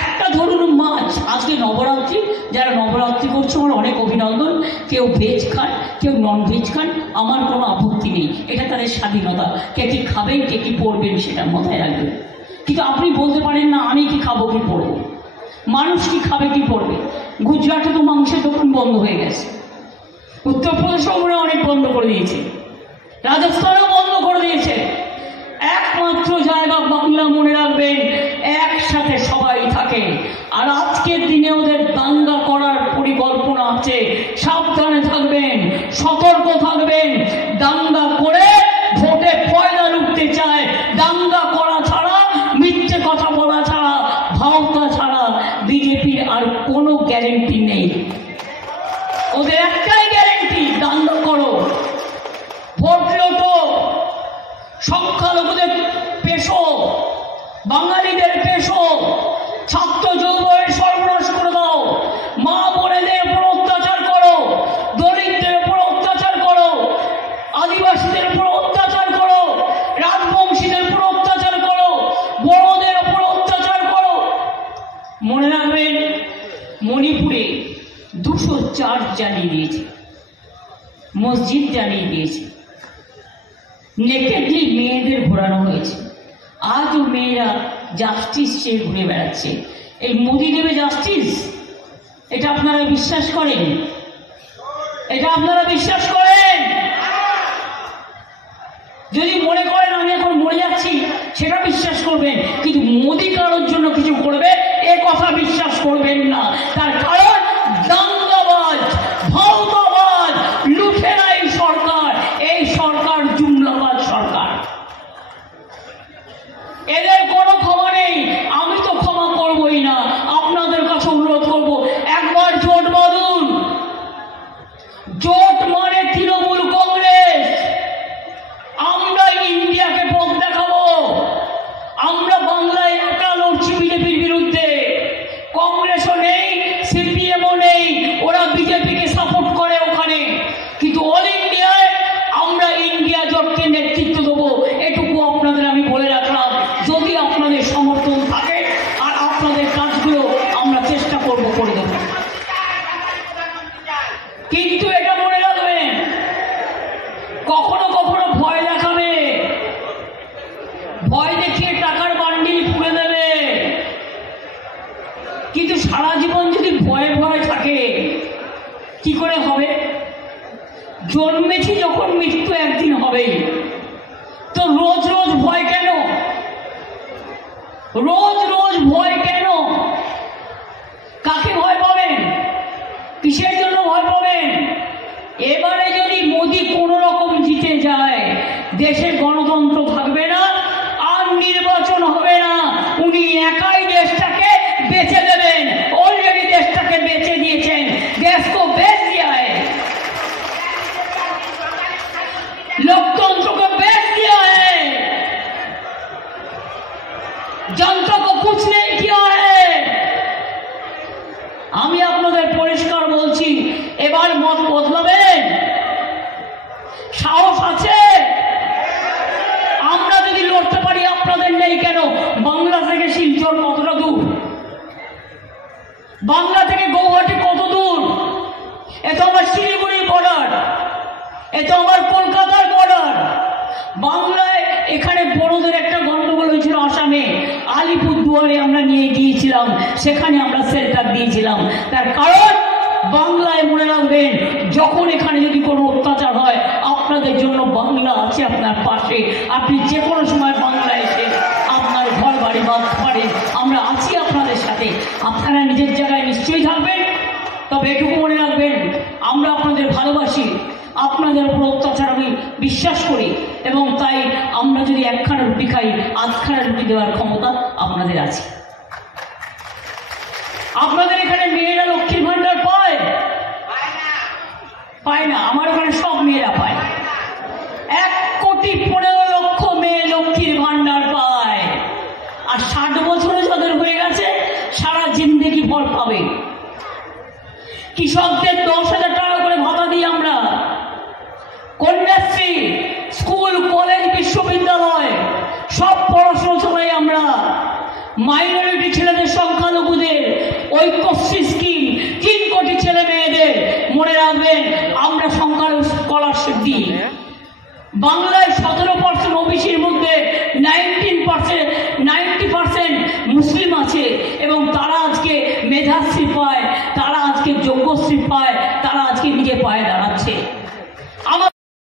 একটা ধরুন মাছ, আজকে নবরাত্রি, যারা নবরাত্রি করছে আমার অনেক অভিনন্দন। কেউ ভেজ খান, কেউ নন ভেজ খান, আমার কোনো আপত্তি নেই, এটা তাদের স্বাধীনতা। কে কি খাবেন, কে কি পড়বেন, সেটা মাথায় রাখবেন। কিন্তু আপনি বলতে পারেন না আমি কি খাবো, কি পড়বো। মানুষ কি খাবে, কি পড়বে। গুজরাটে তো মাংসের দোকান বন্ধ হয়ে গেছে, উত্তরপ্রদেশেও মনে অনেক বন্ধ করে দিয়েছে, রাজস্থানেও বন্ধ করে দিয়েছে। একমাত্র জায়গা বাংলা, মনে রাখবেন, একসাথে সবাই থাকে। আর আজকের দিনে ওদের দাঙ্গা করার পরিকল্পনা আছে, সাবধানে থাকবেন, সতর্ক থাকবেন। দাঙ্গা করে ভোটে পয়লা লুটতে চায়। দাঙ্গা করা ছাড়া, মিথ্যে কথা বলা ছাড়া, ভাওতা ছাড়া বিজেপির আর কোনো গ্যারেন্টি নেই। ওদের একটাই গ্যারেন্টি, দাঙ্গা করো, ভোট লোটো, সংখ্যালঘুদের পেশো, বাঙালিদের পেশো, ছাত্র যুবকের সর্বনাশ করে দাও, মা বোনেদের উপর অত্যাচার করো, দলিতদের উপর অত্যাচার করো, আদিবাসীদের উপর অত্যাচার করো, রাজবংশীদের উপর অত্যাচার করো, বড়দের উপর অত্যাচার করো। মনে রাখবেন, মণিপুরে 200 চার্চ জ্বালিয়ে দিয়েছে, মসজিদ জ্বালিয়ে দিয়েছে, নেকেডলি মেয়েদের ঘোরানো হয়েছে। আজও মেয়েরা জাস্টিস চেয়ে ঘুরে বেড়াচ্ছে। এই মোদি দেবে জাস্টিস? এটা আপনারা বিশ্বাস করেন? এটা আপনারা বিশ্বাস করেন? যদি মনে করেন আমি এখন মরে যাচ্ছি, সেটা বিশ্বাস করবেন, কিন্তু মোদি কারোর জন্য কিছু করবে এ কথা বিশ্বাস করবেন না। তার কারণ দাঙ্গাবাজ, ভাওতাবাজ, লুঠেরা এই সরকার। এই সরকার জুমলাবাজ সরকার, এদের কোনো ক্ষমা নেই। আমি তো ক্ষমা করবই না। আপনাদের কাছে অনুরোধ করব, একবার জোট বাঁধুন। জোট মানে তৃণমূল কংগ্রেস। আমরা ইন্ডিয়াকে পথ দেখাবো। আমরা বাংলায় একা লড়ছি বিজেপির বিরুদ্ধে। কংগ্রেসও নেই, সিপিএমও নেই, ওরা বিজেপিকে সাপোর্ট করে ওখানে। কিন্তু অল ইন্ডিয়ায় আমরা ইন্ডিয়া জোটকে নেতৃত্ব দেবো, এটুকু আপনাদের আমি বলে রাখলাম। যদি আপনাদের সমর্থন থাকে আর আপনাদের কাজগুলো আমরা চেষ্টা করব করে দেব। কিন্তু এটা মনে রাখবেন, কখনো কখনো ভয় দেখাবে, ভয় দেখিয়ে টাকার বান্ডিল পুড়ে দেবে। কিন্তু সারা জীবন যদি ভয়ে ভয়ে থাকে কি করে হবে? জন্মেছি যখন, মৃত্যু একদিন হবেই। তো রোজ রোজ ভয় কেন? রোজ রোজ ভয় কেন? কাকে ভয় পাবেন? কিসের জন্য ভয় পাবেন? এবারে যদি মোদি কোন রকম জিতে যায়, দেশে গণতন্ত্র থাকবে না, আর নির্বাচন হবে না। উনি একাই দেশটাকে বেচে দেবেন। অলরেডি দেশটাকে বেচে দিয়েছেন। দেশ को बेच दिया है, लोकतंत्र को बेच दिया है, जनता को कुछ नहीं किया है। আমি আপনাদের পরিষ্কার বলছি, এবার মত বদলাবেন? সাহস আছে? আমরা যদি লড়তে পারি, আপনাদের নেই কেন? বাংলা থেকে শিলচর কতটা দূর? বাংলা থেকে গৌহাটি কত দূর? এ তো আমার শিলিগুড়ি বর্ডার, এ তো আমার কলকাতার বর্ডার। বাংলায় এখানে বড়দের একটা গন্ডগোল হয়েছিল আসামে, আলিপুরদুয়ারে আমরা নিয়ে গিয়েছিলাম, সেখানে আমরা শেল্টার দিয়েছিলাম। তার কারণ বাংলায় মনে রাখবেন, যখন এখানে যদি কোনো অত্যাচার হয়, আপনাদের জন্য বাংলা আছে আপনার পাশে। আপনি যে কোনো সময় বাংলায় এসে আপনার ঘর বাড়ি বাঁধতে পারেন, আমরা আছি আপনাদের সাথে। আপনারা নিজের জায়গায় নিশ্চয়ই থাকবেন, তবে এটুকু মনে রাখবেন, আমরা আপনাদের ভালোবাসি, আপনাদের উপর অত্যাচার আমি বিশ্বাস করি, এবং তাই আমরা যদি একখানা রুটি খাই, আধখানা রুটি দেওয়ার ক্ষমতা আপনাদের আছে। আপনাদের এখানে মেয়েরা লক্ষ্মীর ভান্ডার পায়? পায় না। আমার ওখানে সব মেয়েরা পায়। 1,15,00,000 মেয়ে লক্ষ্মীর ভান্ডার পায়। আর 60 বছরে যাদের হয়ে গেছে, সারা জিন্দেগি ভর পাবে। কৃষকদের 10,000 টাকা করে ভাতা দিই আমরা। কন্যাশ্রী, স্কুল, কলেজ, বিশ্ববিদ্যালয় সব পড়াশোনা চালাই আমরা। মাইনরিটি ছেলেদের সব ঐক্যশ্রী স্কিম 3 কোটি ছেলে মেয়েদের, মনে রাখবেন আমরা সংখ্যালঘু স্কলারশিপ দিই। বাংলায় 17% ওবিসির মধ্যে 90% মুসলিম আছে এবং তারা আজকে মেধাশ্রী পায়, তারা আজকে যোগ্যশ্রী পায়।